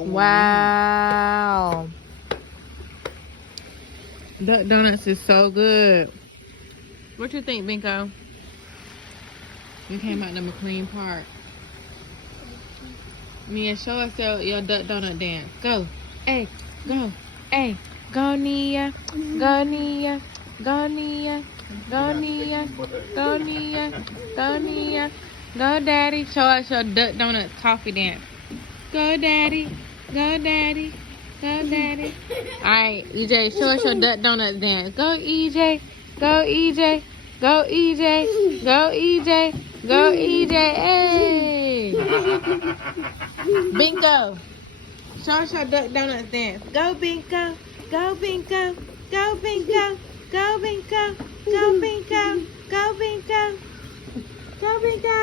Wow. Duck Donuts is so good. What you think, Binko? We came out to McLean Park. Mia, show us your Duck Donut dance. Go. Hey, go. Hey, go Nia. Go Nia. Go Nia. Go Nia. Go Nia. Go Nia. Go Daddy. Show us your Duck Donut coffee dance. Go Daddy. Go Daddy. Go Daddy. Alright, EJ, show us your Duck Donut dance. Go EJ. Go EJ. Go EJ. Go EJ. Go EJ. Hey. Binko. Show us your Duck Donut dance. Go Binko. Go Binko. Go Binko. Go Binko. Go Binko. Go Binko. Go Binko.